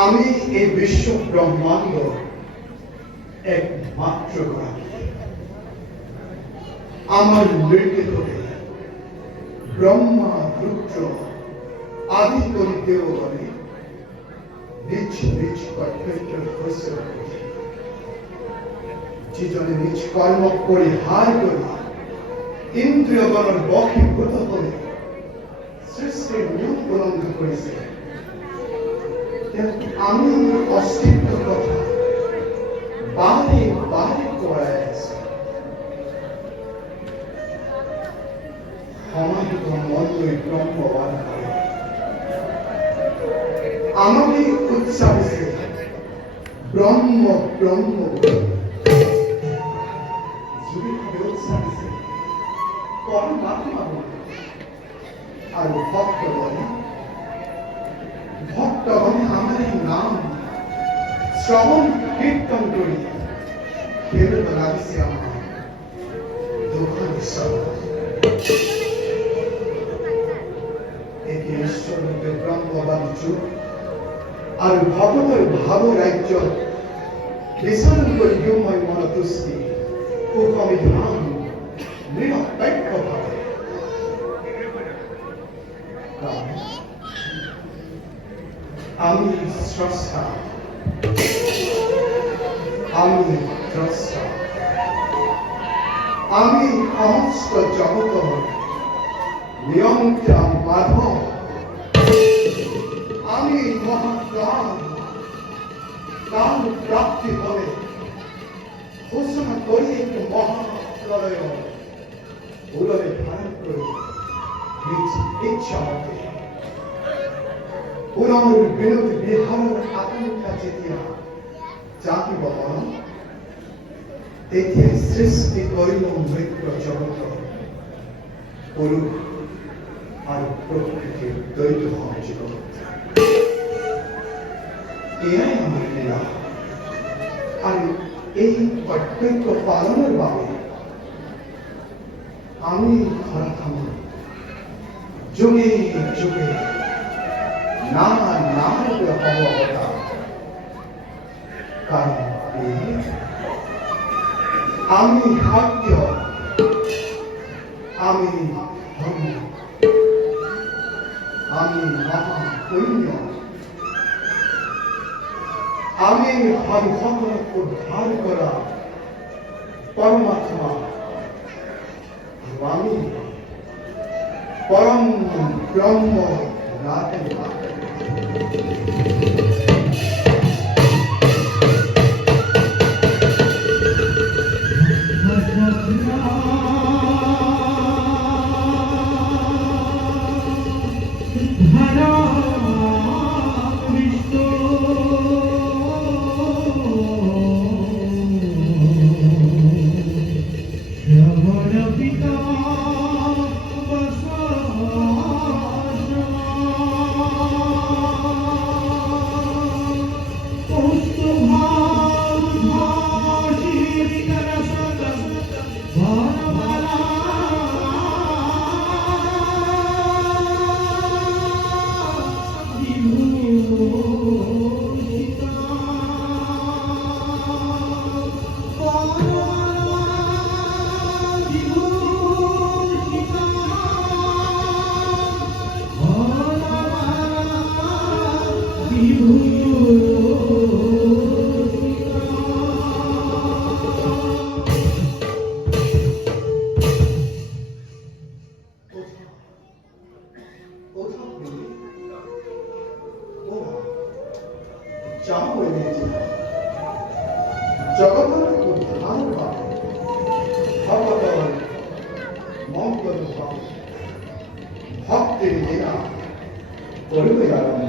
আমি এই বিশ্ব ব্রহ্মাণ্ড একমাত্র আমার মৃত্যু ব্রহ্মা রুদ্র আদি করিতেও বলে নিজ নিজ কর্তব্য হয়েছে যে জনে নিজ কর্ম পরিহার করি ইন্দ্রিয় গণের বশীভূত হয়ে সৃষ্টির নিয়ম উলঙ্ঘ করেছে আমি আমার অস্তিত্ব কথা বারে বারে করাইছি সমাহিত মন্ত্রী ব্রহ্মবান আমাকে উৎসাহিত ব্রহ্ম ব্রহ্ম যদি ভাবে উৎসাহিত পরমাত্মা আর ভক্ত বলে ভক্তগণে আমার এই নাম শ্রবণ কীর্তন করি ফেরত লাগিছে আমার দোকান এটি ঈশ্বররূপে ব্রহ্মবান যুগ আর ভগবর ভাব রাজ্য বিচরণ করিও মই মন তুষ্টি উপমে ধ্যান নিরপেক্ষ ভাবে আমি স্রষ্টা আমি দ্রষ্টা আমি সমস্ত জগত নিয়ন্ত্রা মাধব আমি মহাকাল কাল প্রাপ্তি হলে ঘোষণা করি একটু মহাপ্রলয় উলরে ধারণ করি নিজ ইচ্ছা মতে পুনর বিনোদ বিহার আকাঙ্ক্ষা চেতিয়া জাতি বলন তেতিয়া সৃষ্টি করিল মৃত্য জগত পুরু আর প্রকৃতির দ্বৈত জগৎ এয়াই আমার লীলা আর এই কর্তব্য পালনের বাবে আমি ধরা থামি যুগে যুগে নানা নামে হব অবতার কারণ আমি ভাগ্য আমি ধর্ম আমি মহাপুণ্য আমি হরিভক্ত উদ্ধার করা পরমাত্মা আমি পরম ব্রহ্ম নাথ জগতের উদ্ধার পাবে ভগবত মঙ্গল পাবে ভক্তের লীলা করবে আরম্ভ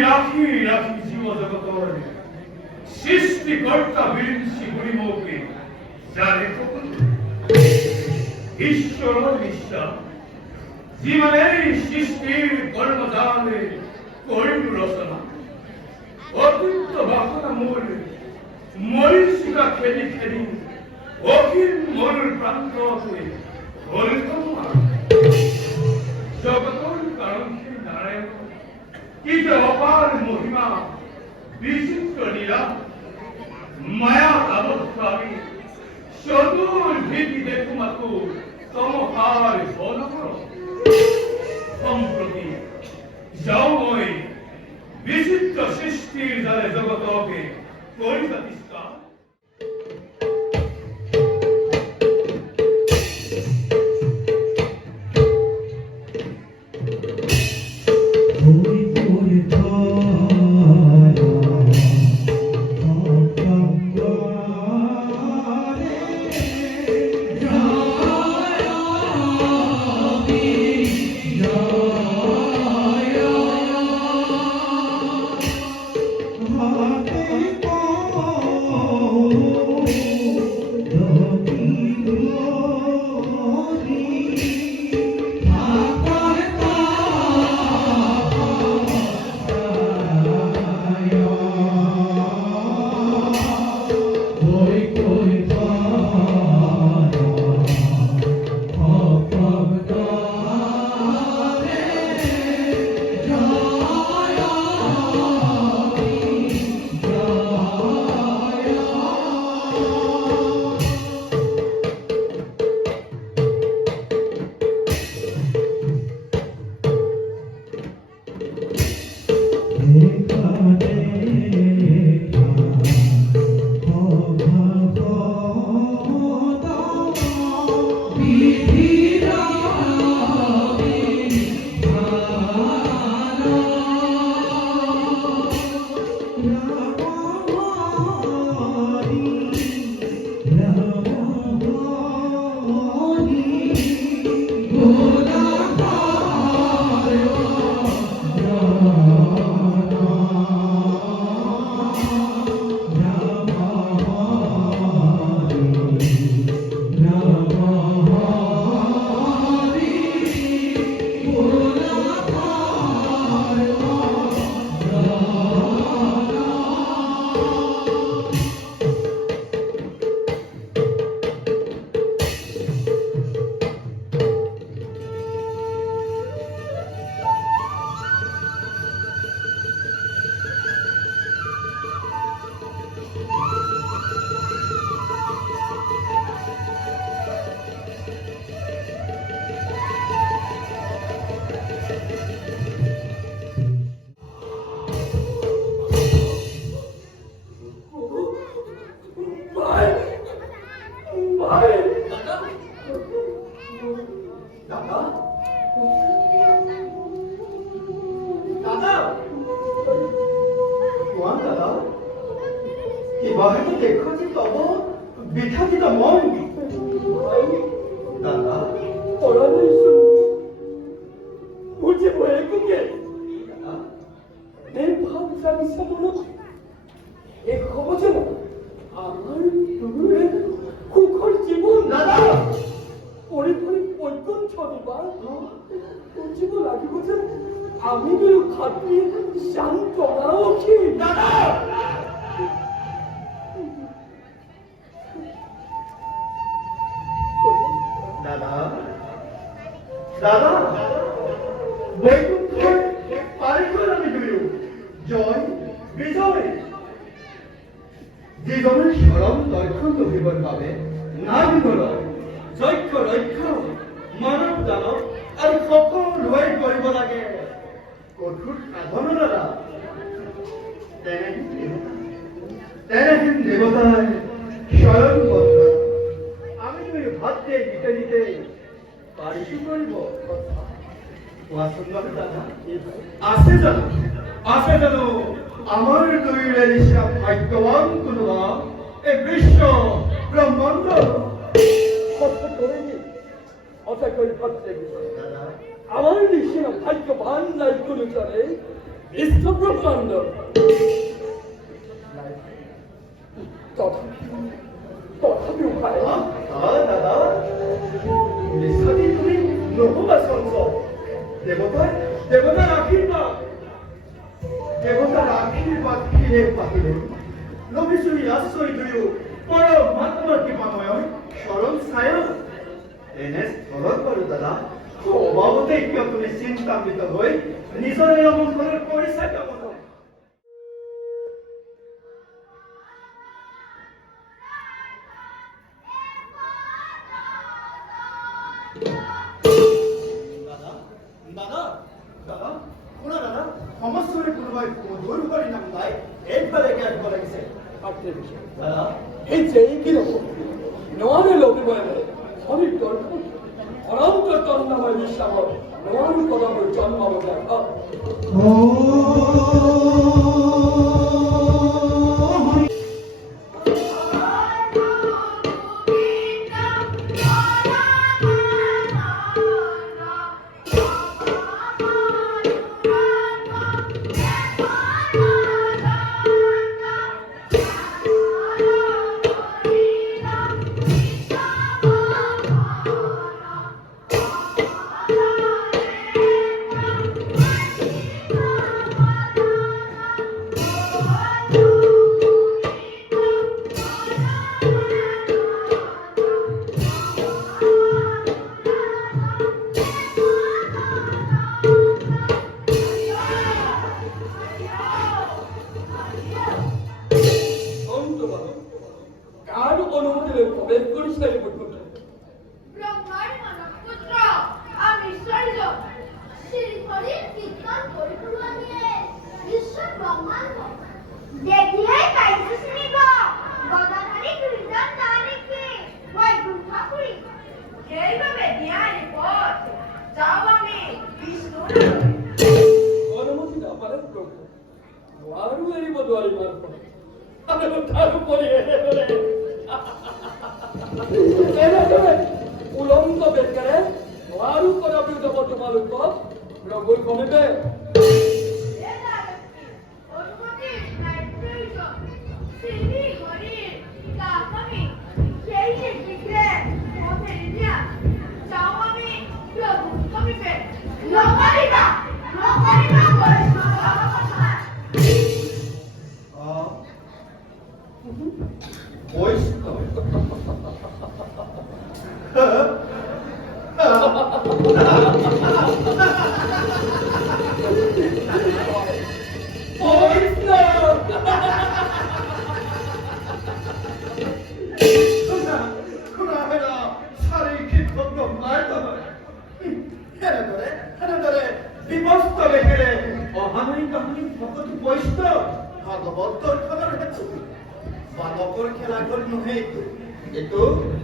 রাখি রাখি জীবজগতর সৃষ্টিকর্তা বিরিঞ্চি বুড়িমৌকে জানে কখন ঈশ্বর বিশ্বাস জীবনের সৃষ্টির কর্মজালে করিল রচনা অতীত বাসনা মূল মরিচিকা খেলি খেলি অখিল মনুর প্রান্ত হল তোমার জগতর কারণ শ্রী নারায়ণ কি যে অপার মহিমা বিচিত্র লীলা মায়া আবস্থাবি চতুর ভীতি দেখুমাকু তমহার বনকর সম্প্রতি যাও মই বিচিত্র সৃষ্টির জালে জগতকে করিতাতিষ্ঠা জীবনের সরম দৈর্ঘ্য জীবন পাবে না বিবল যক্ষ রক্ষ মানৱ দানৱ আৰু সকলোৱে কৰিব লাগে কঠোৰ সাধনৰ দ্বাৰা তেনেহেন দেৱতাই স্বয়ং বন্ধ আমি ভাতে দিতে দিতে পাৰিছো কৰিব কোৱাচোন দাদা আছে জানো আমার দুইরে হিসাব ভাগ্যবান কোনবা এ বিশ্ব ব্রহ্মাণ্ড কথা করেনি কথা কই ভাবতে দাদা আমার নিশ্চয় ভাগ্যবান লাইফ অনুসারে বিশ্ব ব্রহ্মাণ্ড তথাপি উপায় দাদা নিশ্চয় তুমি নহবা সংস দেবতার আশীর্বাদ ফিরে পাহিলে নবিশুনি আশ্রয় দুয়ো পরমাত্মার কৃপাময় স্মরণ ছায়া এনে স্থলত বাৰু দাদা অভাৱতে কিয় তুমি চিন্তান্বিত হৈ নিজৰে অমংগলৰ পৰিচয় কামনা দাদা শুনা দাদা সমস্যাৰে কোনোবাই মধুৰ কৰি নাম নাই এইফালে আহিব লাগিছে দাদা এই যে কি রকম নোয়ারে লোকে বলে অনেক দরকার অনন্তর তন্নাময় বিশ্বাবর নোয়ারু কদমের জন্মাবো দেখা উলঙ্গ বেকারে নোয়ারু করা বিউদ্ধ তোমার উপর রগল কমেবে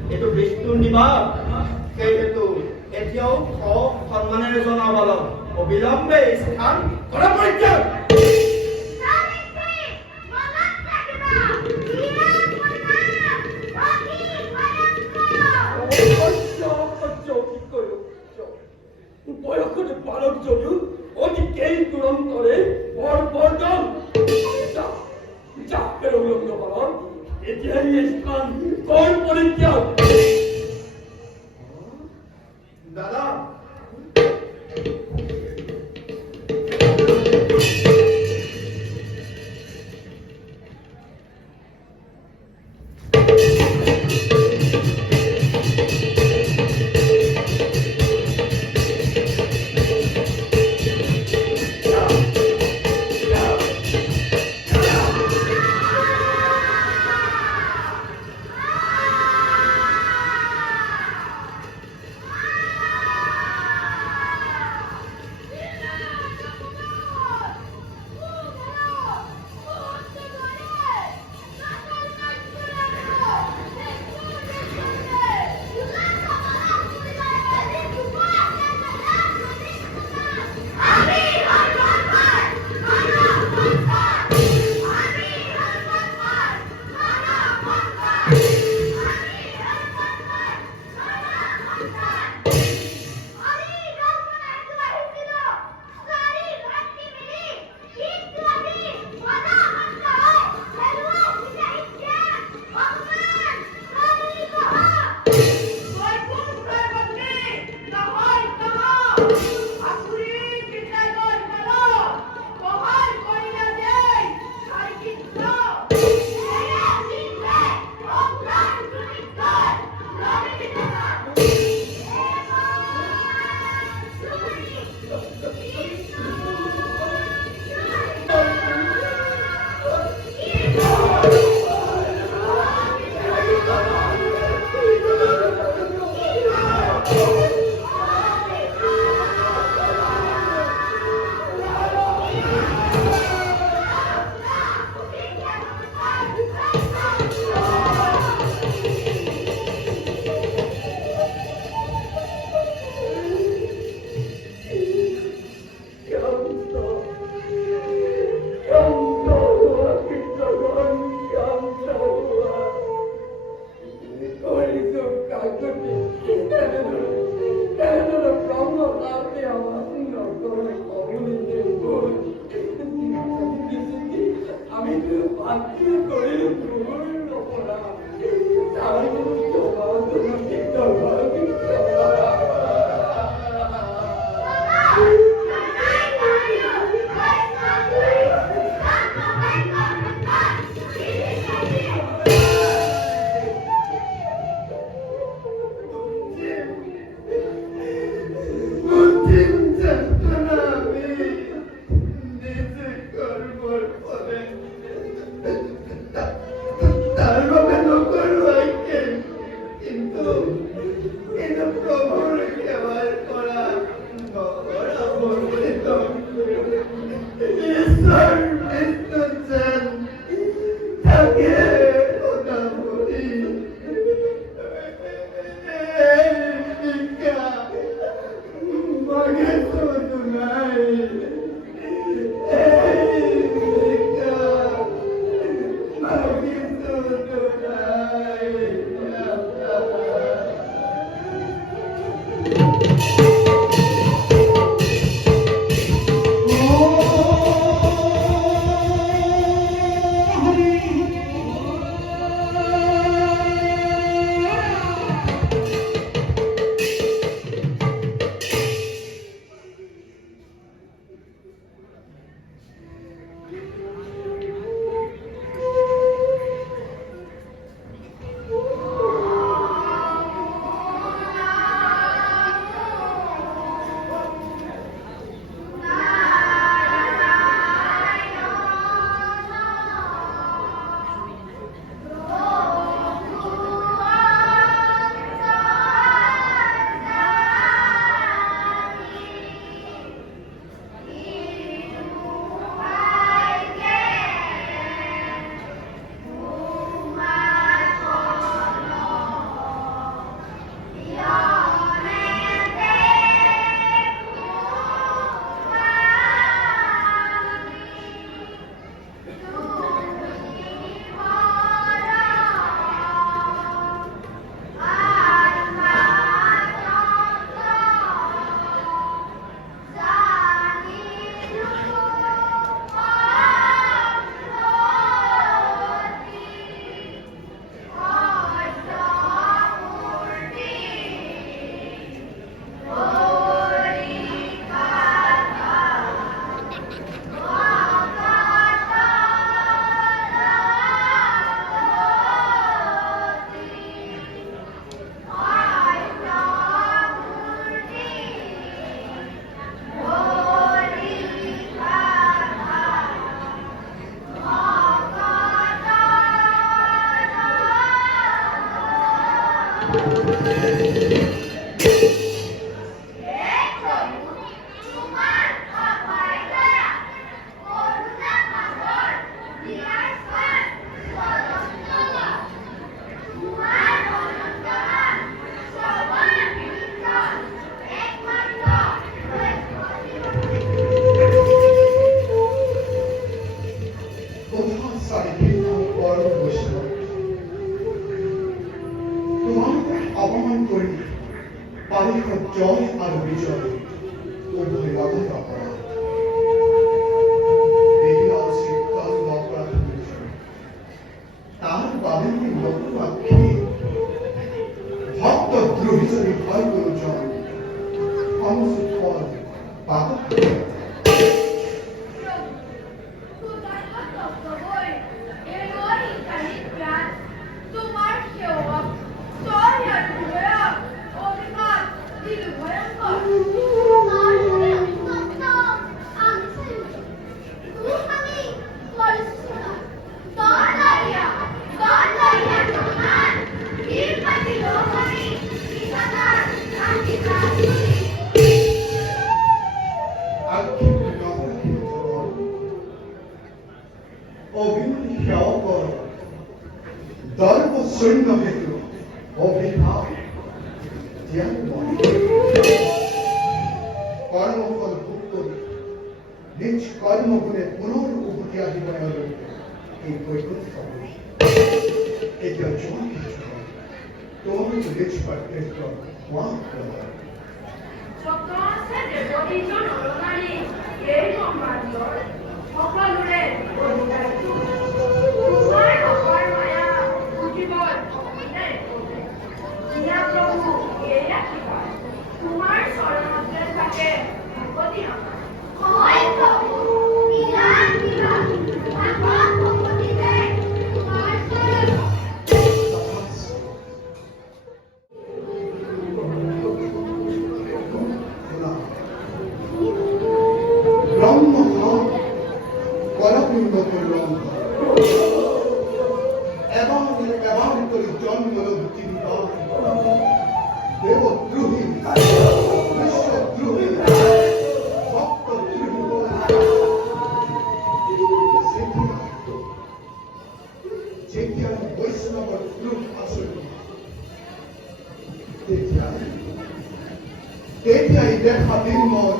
এইটো বিষ্ণুৰ নিবাস সেইটো এতিয়াও সন্মানেৰে জনাবাল অবিলম্বে স্থান কৰা পৰিত্যাগ বয়সতে বালক যদিও অতি কেই তুৰন্তৰে বৰবৰ্জন যাকে উলংঘ কৰক এতিয়াই স্থান কৰ পৰিত্যাগ দাদা আঁকি কৰি দূৰ নপৰা তাৰ জমা অনিন্দ করলাম এবং করে জন্ম চিন্তা দেবদ্রোহী বিশ্বদ্রোহী যেটি বৈষ্ণবর রূপ আসলে দেখিয়াই দেখা বিন্ময়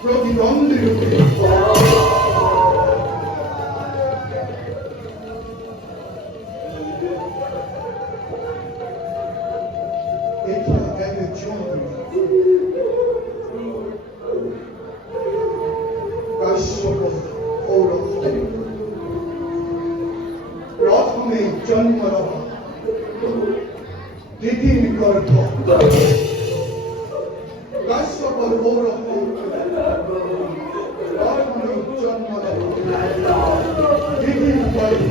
প্রতিদ্বন্দ্বী রূপে দেখিয়া দেখে চন্দ্র কাশ্যপ কৌরব প্রথমে জন্মরহ দ্বিতীয় গর্ভ কাশ্যপর কৌরব প্রথমে জন্মরহ দ্বিতীয় গর্ভ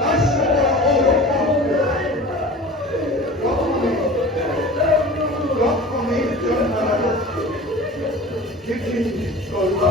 কাশ্যপর কৌরব প্রথমে জন্মরহ দ্বিতীয় গর্ভ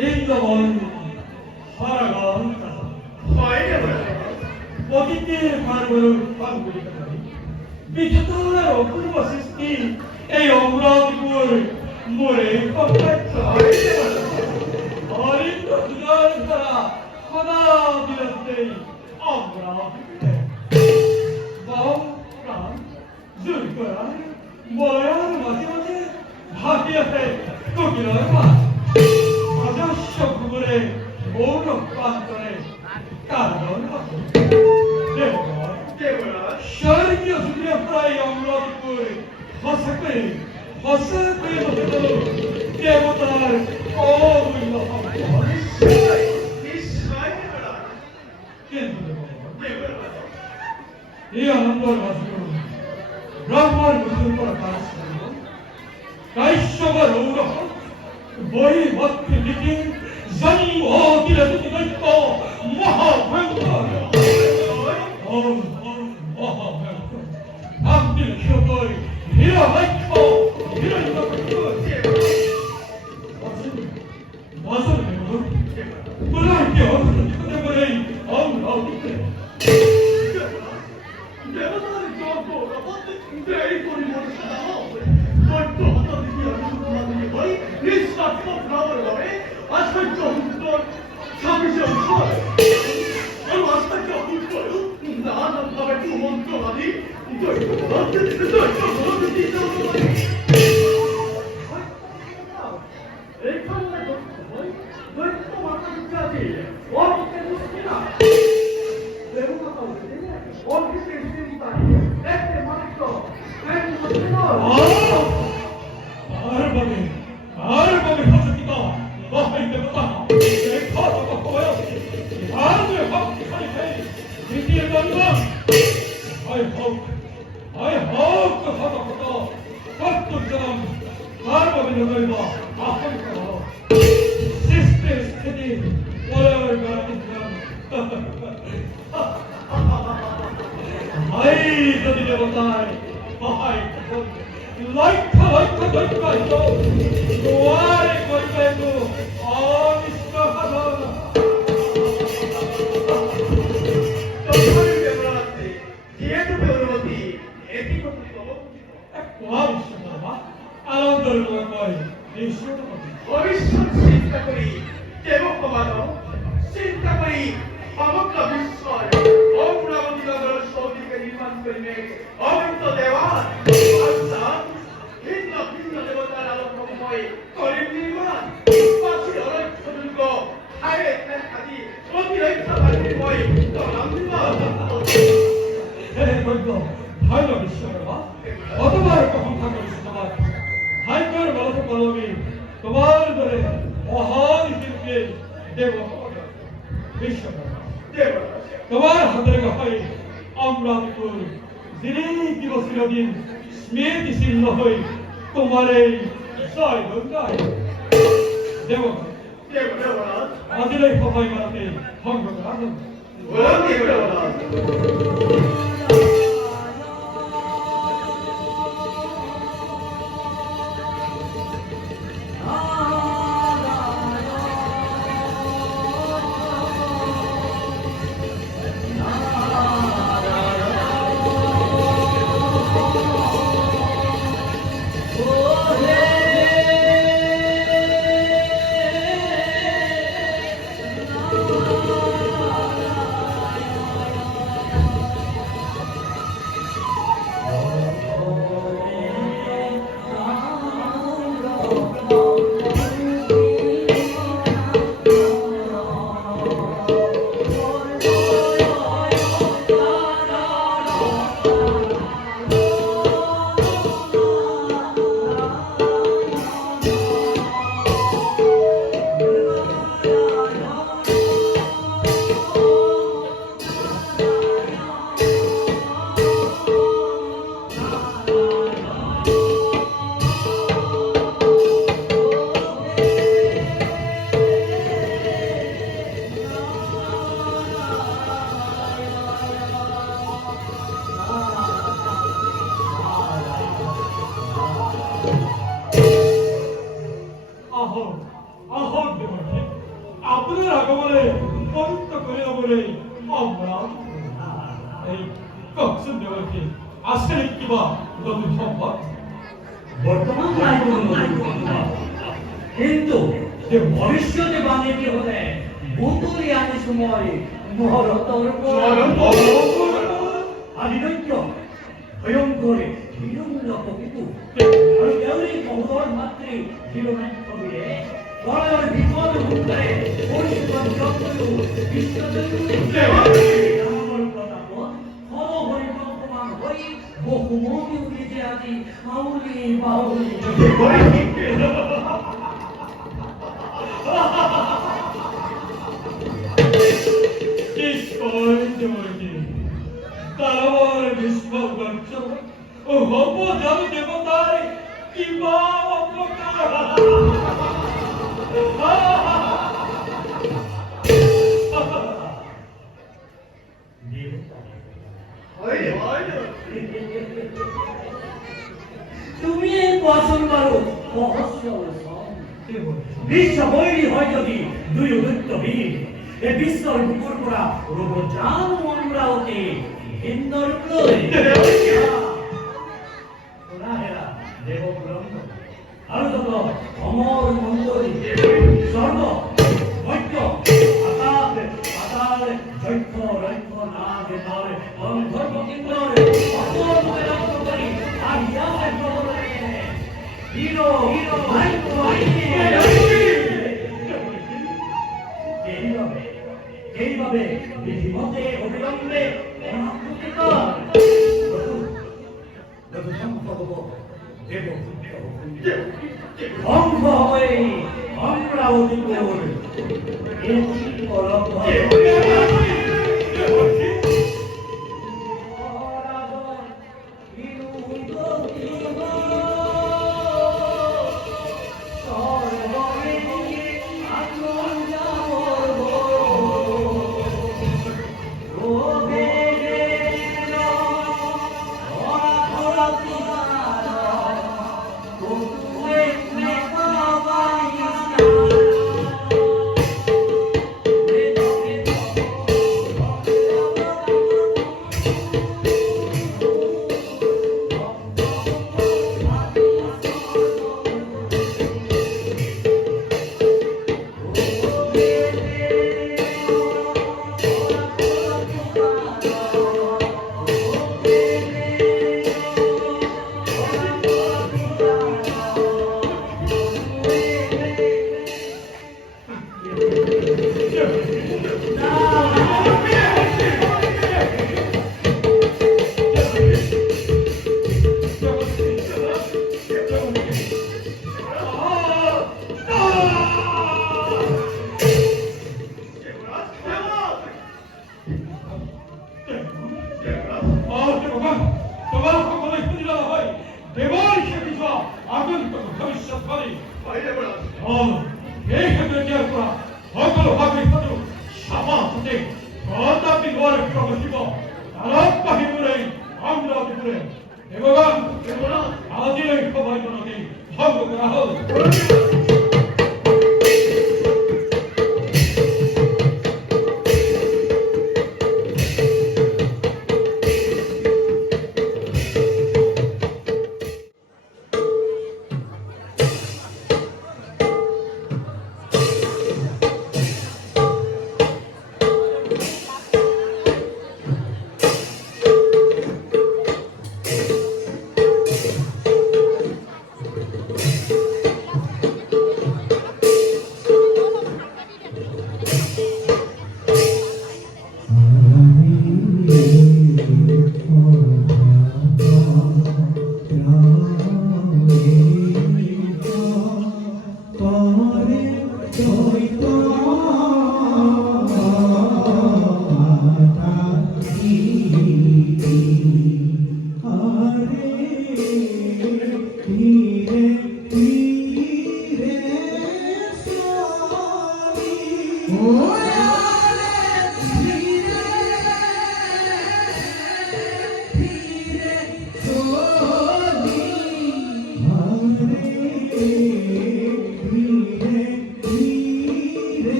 এই জবন হারাগান্তা অতীতে পারবর পাঙ্গুলি বিধাতার অপূর্ব সৃষ্টি এই অমরাবতীপুর মোরে কম্পাচ্ছ অরিন্দ সুদার ধারা সদা বিরস্তে অমরাবতীতে বাম প্রাণ জোর করা বলয়ার মাঝে মাঝে ভাবিয়াতে কোকিলার মাছ অজস্র ঘুরে গৌর প্রান্তরে কারণ স্বর্গীয় সূর্য প্রায় অমরাবতীপুর হসকে দেবতার অমূল্য কিন্তু এই আনন্দর মাঝে ব্রাহ্মণ মুসলিম করা কাজ করল কাশ্যপর ঔরহ বই ভক্তি নীতি জন্ম অতিরতি দৈত্য মহাভয়ঙ্কর মহাভয়ঙ্কর আব্দুল শকর হিরো লক্ষ্য বছর পুনর্কে অর্থ বলেই আমরা দেবতার যজ্ঞ এই পরিমল সাজাও দৈত্য হত দ্বিতীয় সুকুমারী হই নিঃস্বার্থ ভ্রমণ করে আশ্চর্য উত্তর 26 অংশ এই আশ্চর্য উত্তর নানানভাবে কুমন্ত্রবাদী দৈত্য এইখানে দৈত্য মাতা ইত্যাদি অপকে দুষ্টি না দেবতা অফিসে চিন্তা দেখতে মাত্র আর বলে হসকিত দহাই দেবতা এই খাতা কখনো আর যে ভক্তি খালি খাই দ্বিতীয় দ্বন্দ্ব I hope the খাতা কত কর্তব্যম আর বলে নইব আপন করো সৃষ্টি স্থিতি ওর গান আই যদি দেবতায় মহাই লক্ষ্য লক্ষ্য দৈত্য তোমারে করবে তো অনিষ্ট সাধন তোমার দেবরাতে যেহেতু দেবরতী এটি কত অবশ্য বাবা আনন্দের কয় ভবিষ্যৎ চিন্তা করি দেবপ্রমাণ চিন্তা করি সমগ্র বিশ্বয় অমরাবতী নগর সৌদিকে নির্মাণ করিবে অমৃত দেওয়ার অর্থাৎ ভিন্ন ভিন্ন দেবতার আলোকময় করিম নির্মাণ পাশে অলক্ষ দুর্গ হায়ে আদি প্রতিরক্ষা বাহিনীময় তরাম নির্মাণ ভালো বিশ্বকর্মা অতবার কখন থাকবে বিশ্বকর্মা ভাগ্যের বলতে পারবে তোমার ধরে মহান শিল্পে দেব বিশ্বকর্মা তোমার হাতের গায়ে অমরাবতীপুর দিনই চিরদিন স্মৃতিশীল হয়ে তোমার এই জয় গঙ্গায় দেব আমাদের এই সবাই মারাতে ভঙ্গ করা আহো আহো দেবকে আপনার আগমনে পবিত্র করিল বলে আমরা এই কখন দেবকে আসলে কিবা নতুন সম্পদ বর্তমান নাই কোনো নতুন সম্পদ কিন্তু যে ভবিষ্যতে বানিয়ে হলে বুতুলিয়ানি সময় মহরতর আদিনৈক্য ভয়ঙ্করে হিরণ্য কপিতু আর দেউরি মহোদর মাতৃ হিরণ্য কবিরে বড়র বিপদ মুক্তরে পরিষ্কার চক্রু বিশ্বজন্তু আমার প্রতাপ হর হরি বর্তমান হই বহুমতি উঠেছে আজি মাউলি বাউলি তারপর বিশ্বগঞ্জ ও হব জানু দেবতায় কিবা অপকার তুমি এই পছন্দ করো রহস্য বিশ্ব বৈরী হয় যদি দুই উদিত্য বীর এ বিশ্বর বিপুর করা রূপজান অমরাবতী ইন্দর দেব ব্রহ্ম আর যত অমর মন্ডলী স্বর্গ মৈত্য আকাশ পাতাল জৈত্য রৈত্য নাগ নারে অন্ধর্ব কিঙ্কর অপরকে রক্ত করি আর ইয়াসে প্রবলে হিরো মাইত্য এইভাবে বিধিমতে অবিলম্বে ধ্বংস হয়ে অমরাবতী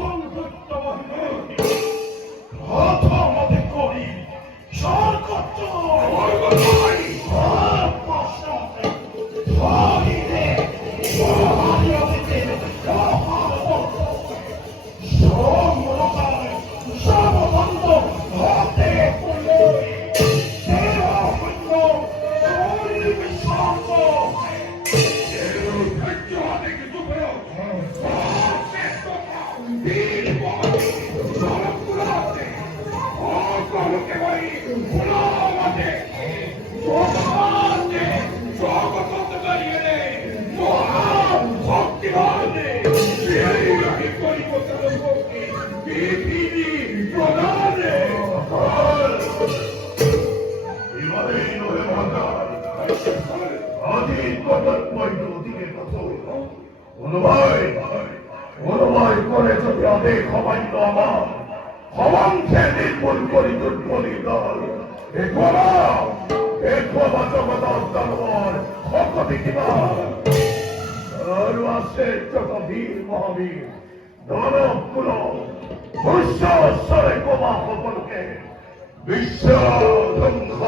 সকল সত্য মহিমে কথা আমাদের করি সর্বোচ্চ অনুভয় করে যদি অনেক ক্ষমান্য আমার ক্ষমাংসে নির্মূল করি দুর্বলী দল এ ক্ষমা জগদর দলবর শক্তি কিবা আৰু আছে যত বীর মহাবীর দানৱ কুল ঈশ্বৰে কমা সকলোকে বিশ্ব ধ্বংস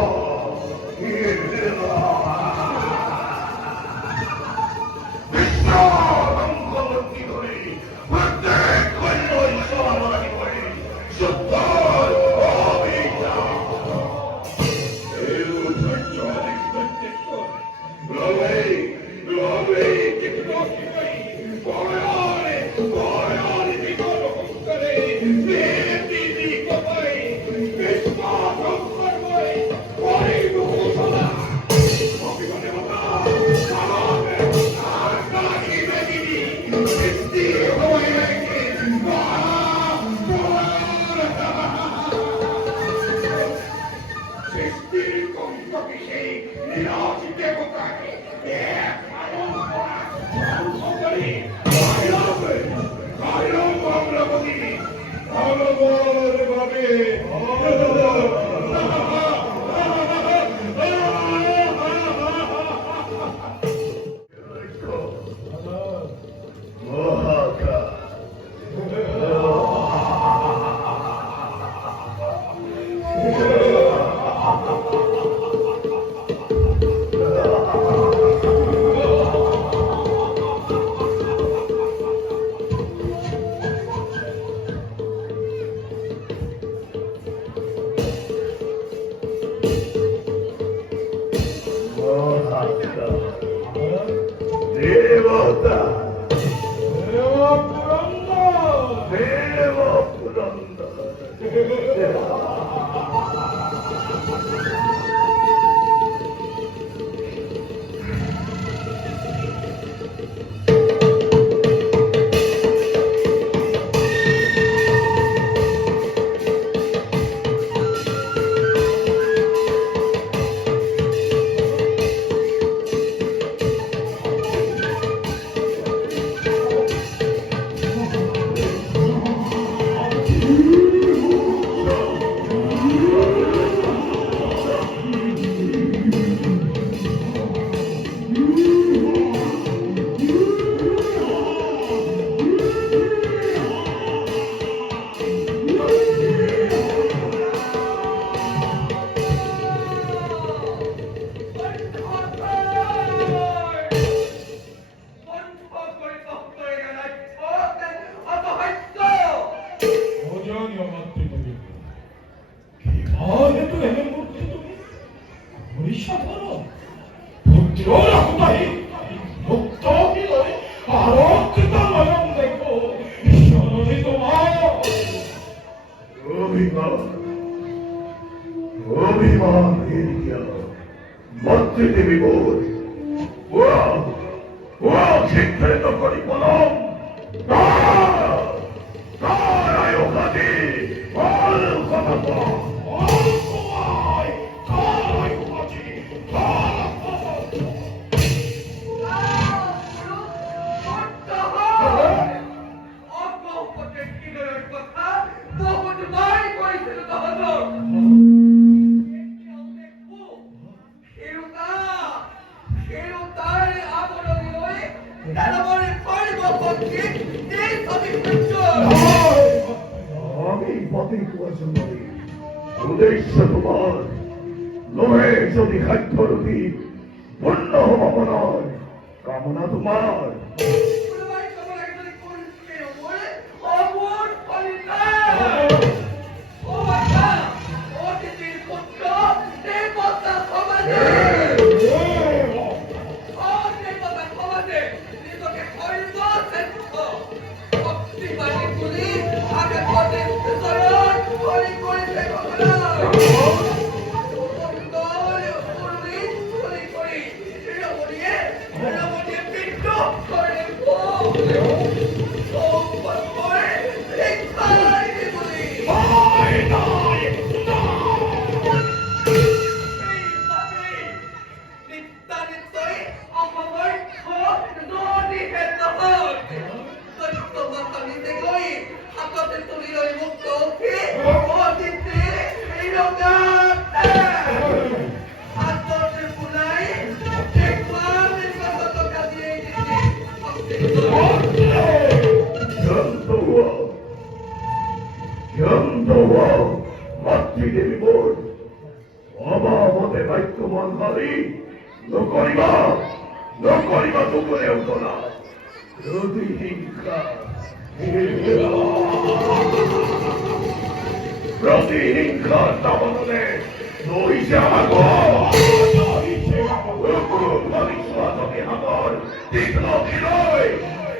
That উদ্দেশ্য তোমার নহে যদি খাদ্যরতি পূর্ণ হব নয় কামনা তোমার মাতৃদেবী বোন অবাবতে দায়িত্ববান ভাবি নকরিবা দুপুরে উঠো না প্রতিহিংসা তাবনে নইছে আমার তীক্ষ্ণ বিনয়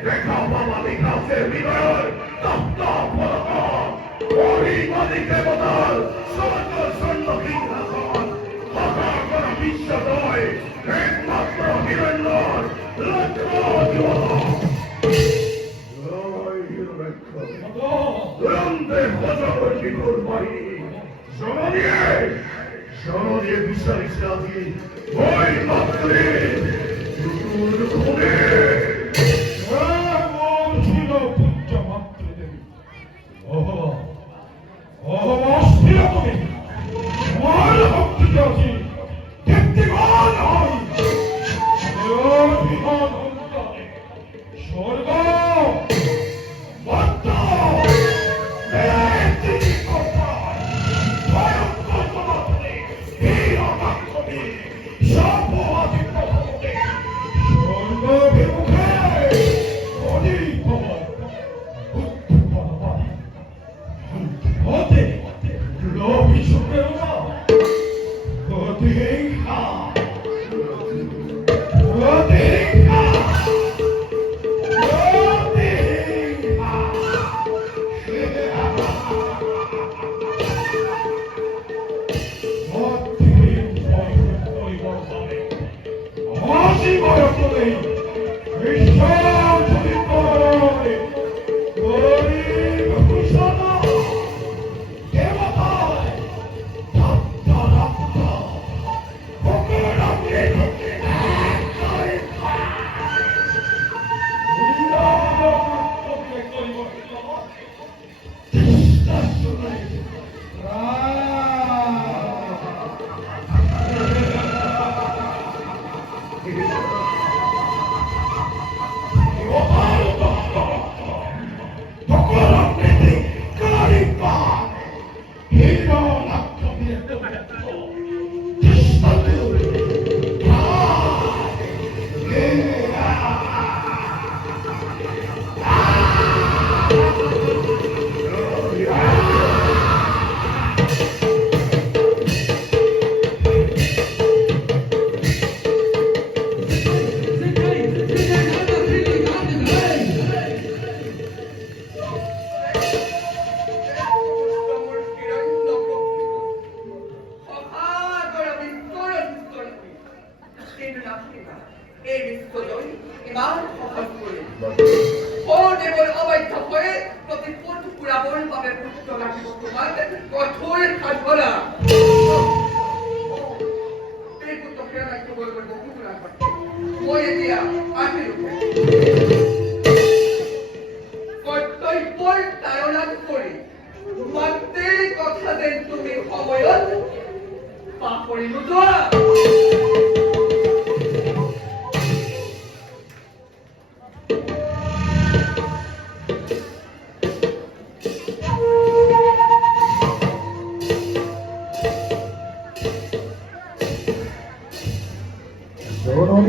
দেখা বাবা বিকাশের বিনয় তপ্ত ফলকা অভিমানী দেবতার স্বর্গ স্বর্ণ সিংহাসন হাহার করা বিশ্বদয় একমাত্র হিরণ্যর দুরন্তে হজর বিপুর বাহিনী জননীয় বিশ্বাস রাজি ওই মাত্রে খুনে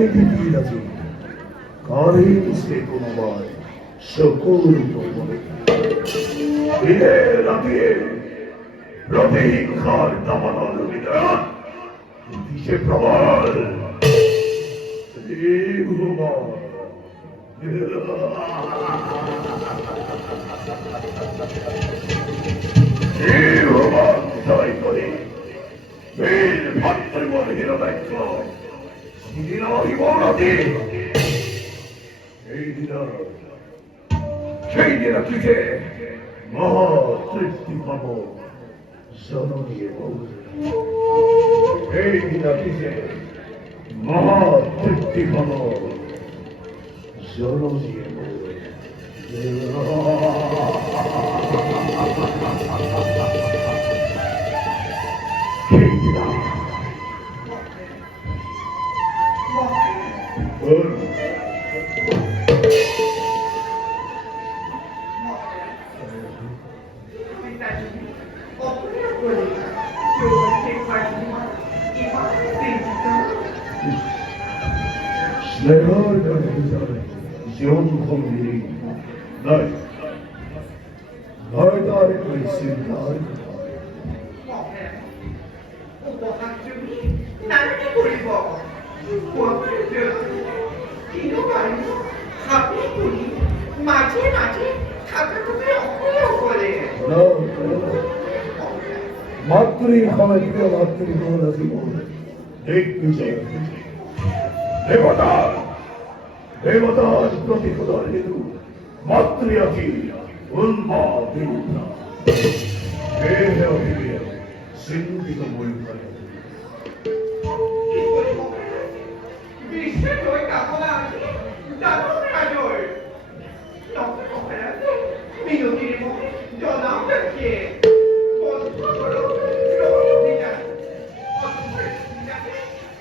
পৃথিবীর আছে কারের সে কোনোবার সকল প্রবলে দিনে রাতে প্রতিহিংসার দাবানল বিধান দিশে প্রবল জয় করে বীর ভাতৃবর হিরদাক্ষ সেই দিন তুঝে মহা তৃপ্তি পাব জননী এই দিন তুঝে মহা তৃপ্তি পাব জননী সেই দিন Snehar John Komiri Nay Nardar Krisindar মাঝে মাঝে খাতা তুমি অকলে অকলে মাতৃ ক্ষমিত মাতৃ গোলসি এক বিজয় দেবতার দেবতার প্রতিপদার হেতু মাতৃ আছি উন্মাদিত দেহে অভিবে চিন্তিত ময়ূর বিশ্বের ওই কাপড় আছে জানো রাজয় তখন কখনো বিরতির মুখে জনাও দেখে বন্ধ করো রবিনা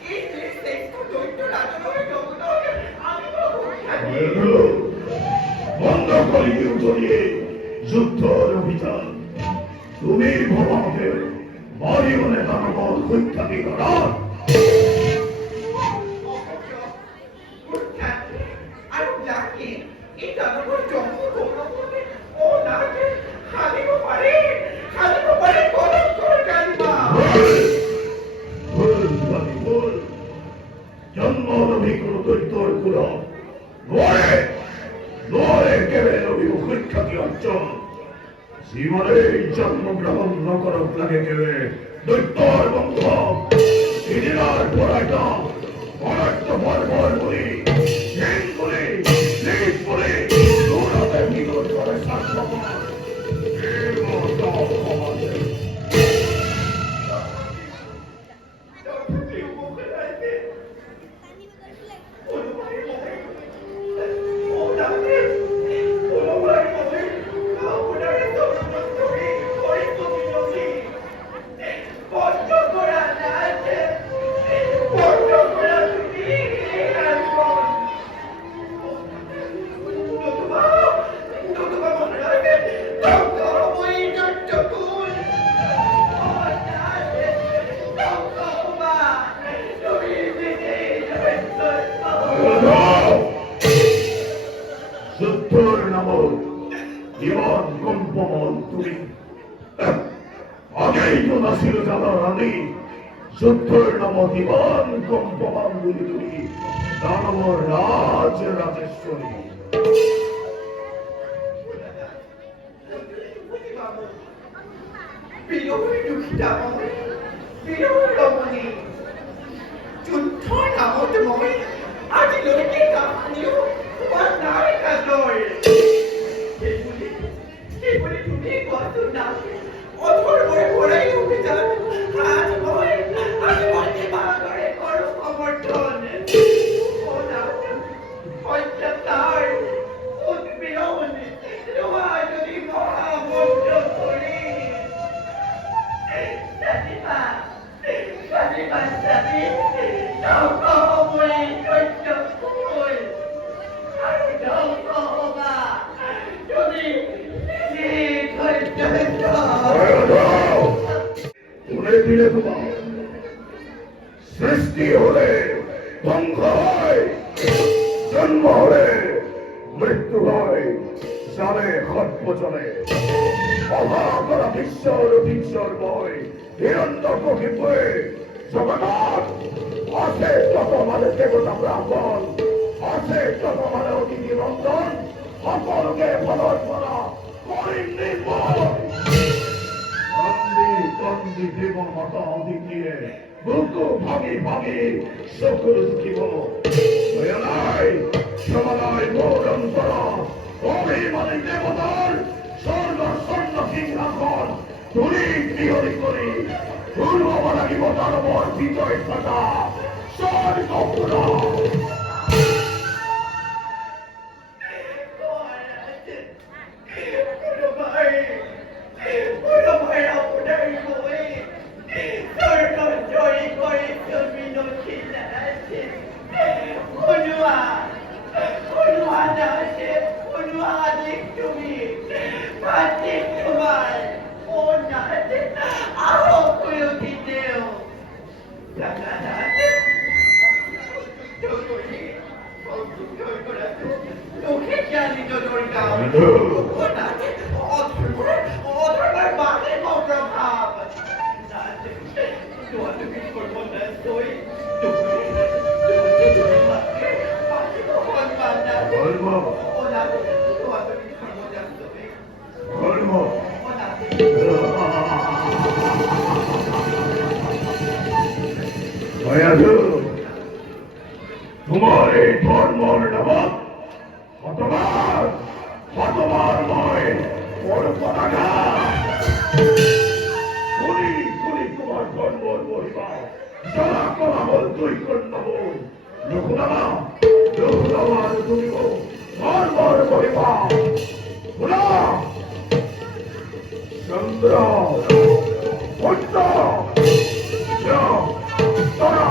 এই দেশে দৈত্য রাজয় জগদয় আমি তো বন্ধ করি জড়িয়ে যুদ্ধের অভিযান তুমি ভবাকে বাড়িওনে দানবল হইতাকি করা জন্মনবী কোন দৈত্যর কুল নোয়ারে নোয়ারে কেবে নবী হইতাকি অঞ্চল জীবনে জন্মগ্রহণ নকরক লাগে কেবে দৈত্যর বংশ সিদিনার পড়াইটা অনাট্য বর্বর বলি হিং বলি লিপ বলি দৌড়াতে নিকট করে শাসন যুদ্ধর নামক জীবন কম্পমন তুমি আগেই তো নাসির জানা রানী যুদ্ধর নাম জীবন কম্পমান বলি তুমি দানবর রাজ রাজেশ্বরী বিরোহী দুখিতা মই বিৰহ ৰমণী যুদ্ধৰ নামত মই আজিলৈকে কাহানিও তোমাৰ নাই কাজৰ সেইবুলি তুমি কোৱাটো নাম অধৰ্মৰে ভৰাই অভিযান আজি মই কিমানদৰে কৰোঁ সমৰ্থন সত্যতাৰ উদ্বিৰণি তোমাৰ যদি মহামন্ত্ৰ কৰি সৃষ্টি হলে ধ্বংস হয় ঈশ্বর অধীশ্বরময় হিরণ্যকশিপুরে জগন্নাথ আছে যত মানে দেবতা ব্রাহ্মণ আছে যত মানে অতিথি নন্দন সকলকে ফলর্পণা করি নির্মল কন্দি দেব মাতা অদিতিয়ে বুকু ভাগি ভাগি সকল শিখিব দয়ালয় সমালয় মোর অন্তর অভিমানী দেবতার স্বর্ণ স্বর্ণ সিংহাসন তুলি বিহরি করি পূর্ব লাগিব দানবর বিজয় থাকা স্বর্গপুরা তোমার এই ধর্মর নামক হতবার হতবার ময় বড় পতাকা কুলি কুলি তোমার ধর্মর মহিমা যারা কলাবল তুই কন্যাব লঘুনামা লঘুনামার তুমিব ধর্মর মহিমা পুরা চন্দ্র সূর্য তারা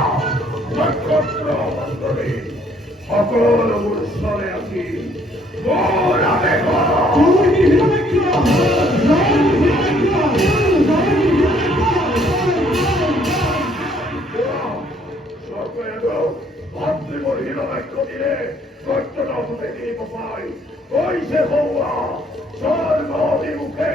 নক্ষত্র মন্ডলী সকল অনুষ্ঠানে আছি ভাতৃমর হিরবাক্য দিলে সত্যটা শুনে দিব পাই কইছে হওয়া স্বর্গ অভিমুখে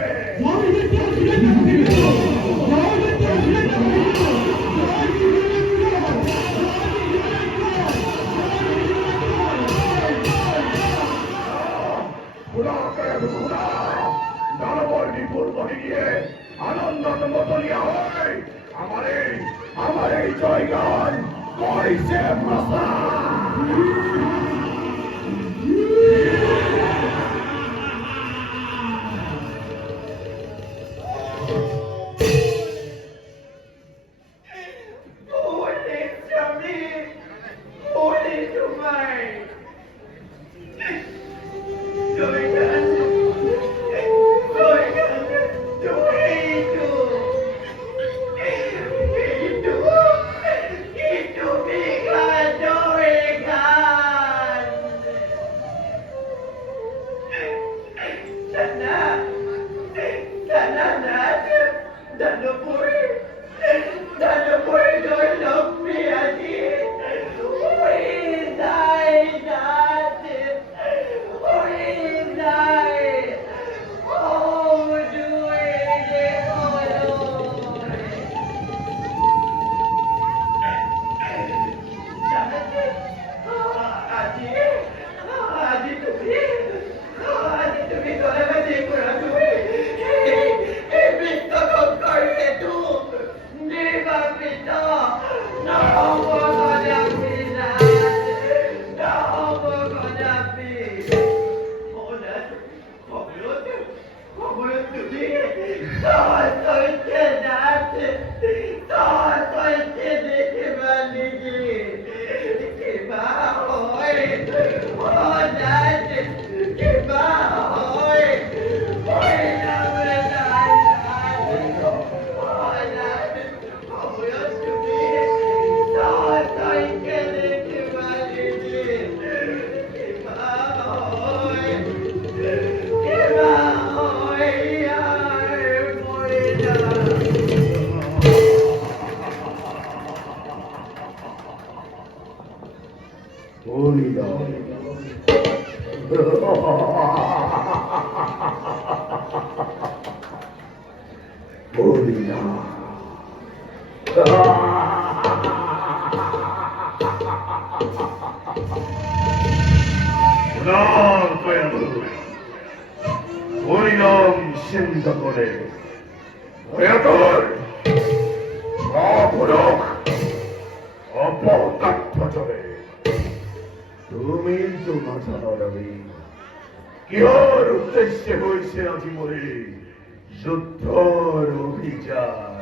দানবর বিপুল বহি গিয়ে আনন্দ মতলিয়া হয় আমার এই জয়গান কইছে বলি না। প্রণাম দয়ালু, হরিনাম চিন্তা করে দয়াতর অপরক অপকাঠ্য চলে। তুমি তো মাথা নড়াবে, কিহর উদ্দেশ্যে হয়েছে আজি মরে যুদ্ধর অভিযান?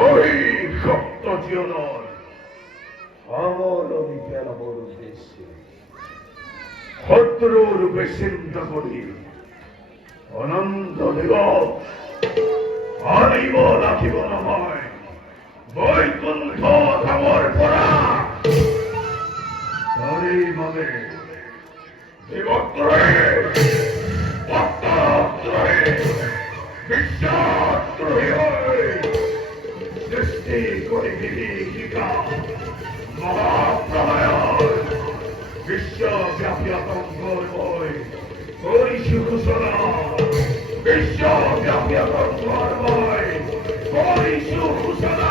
ওই সপ্ত জীবন আমার বিজ্ঞানবর উদ্দেশ্যে ভদ্র রূপে চিন্তা করি অনন্ত দিবস আনিব রাখিব নহয় বৈকুণ্ঠ ধামৰ পৰা তাৰে মানে দেৱত্ৰয়ে ভক্তত্ৰয়ে বিশ্বাত্ৰয়ে সৃষ্টি কৰি বিভীষিকা মহাপ্ৰলয় বিশ্বব্যাপী আতংকৰ মই কৰিছো ঘোষণা। বিশ্বব্যাপী আতংকৰ মই কৰিছো ঘোষণা।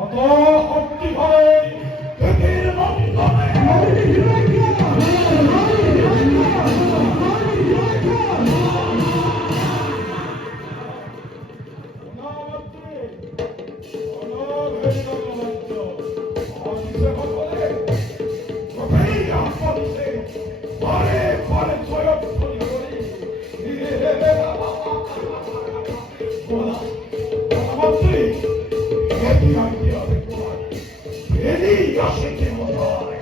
অত শক্তি হয় আসিতে কোথায়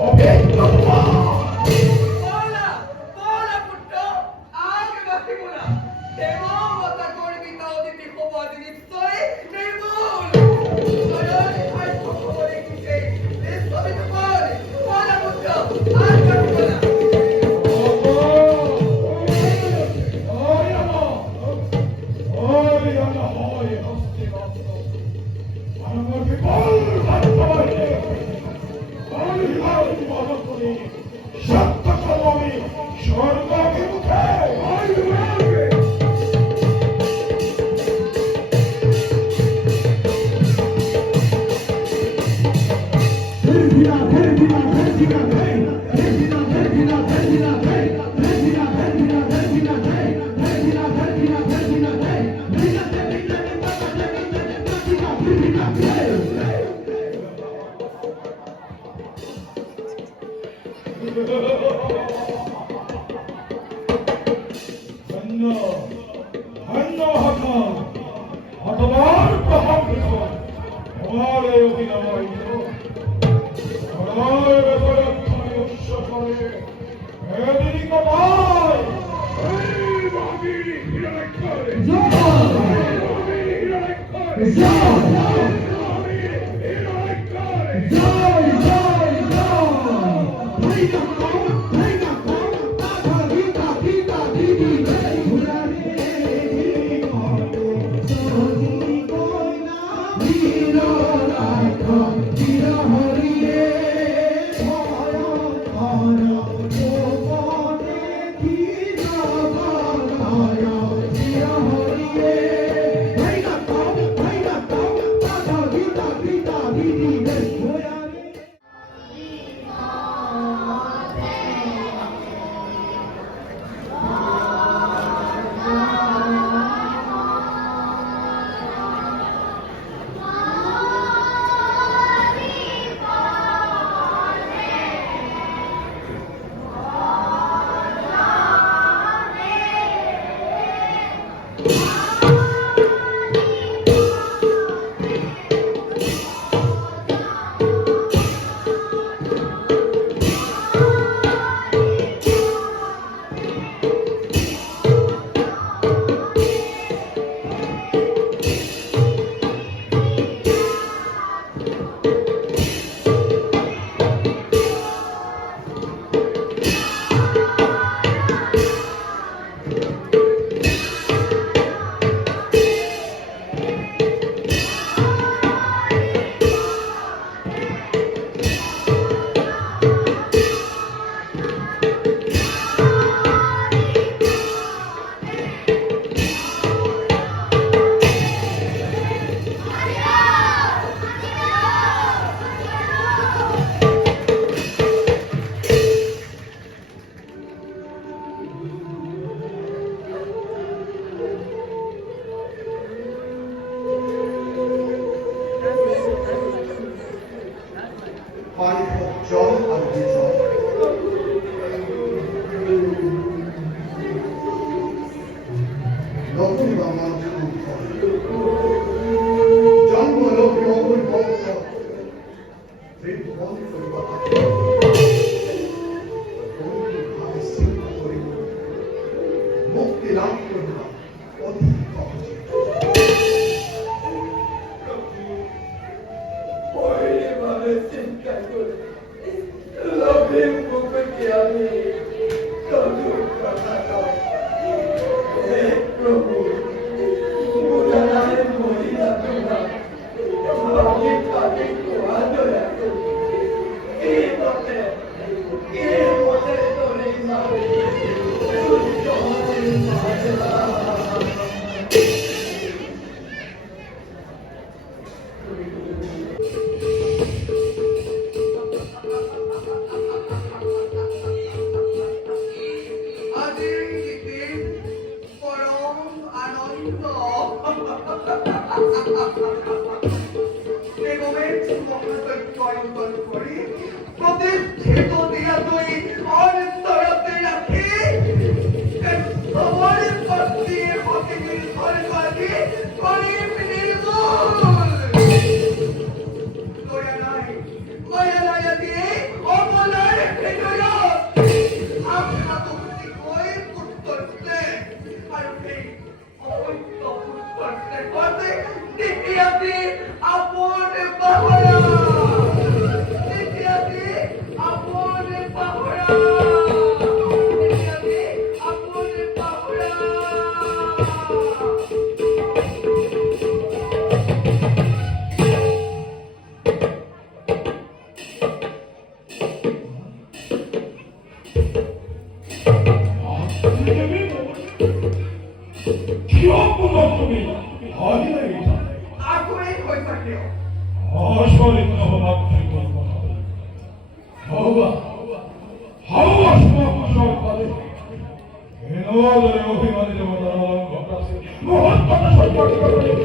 অভিজ্ঞ তোমার বলা বলা পুত্র আগে বাকি বলা দেবো মাতা করবি তাও দিদি খবর নিশ্চয় নির্মূল সরল আর খবর কিসে সবই তো বলা পুত্র আর বাকি বলা Viva 하우가 수많은 것을 개노들의 어휘만이 되고 나라는 것 같습니다. 무엇보다 설명이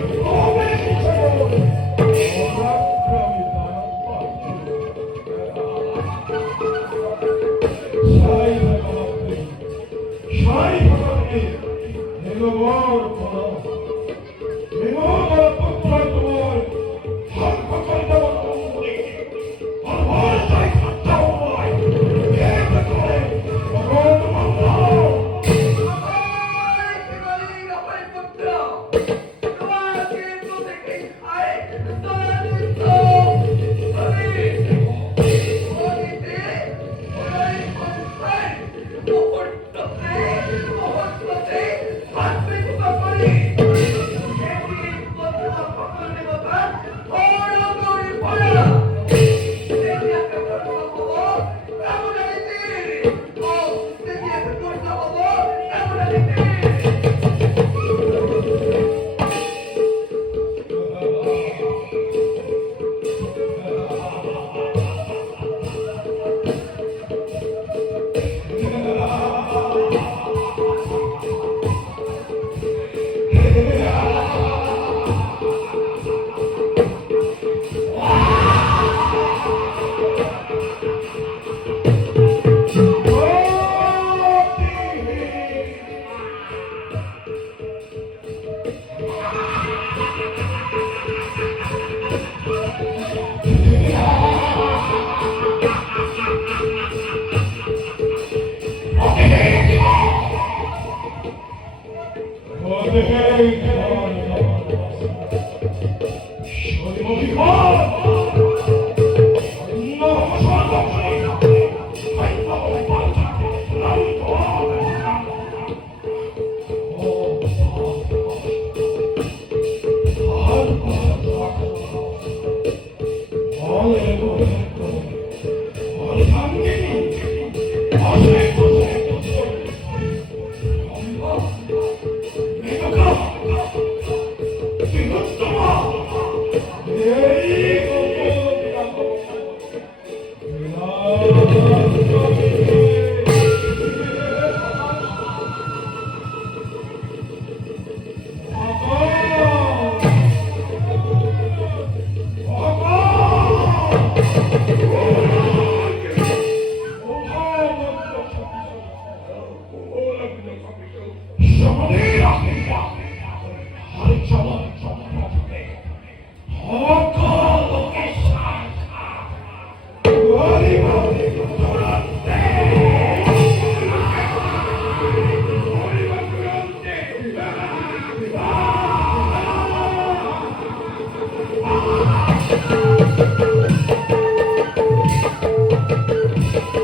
아,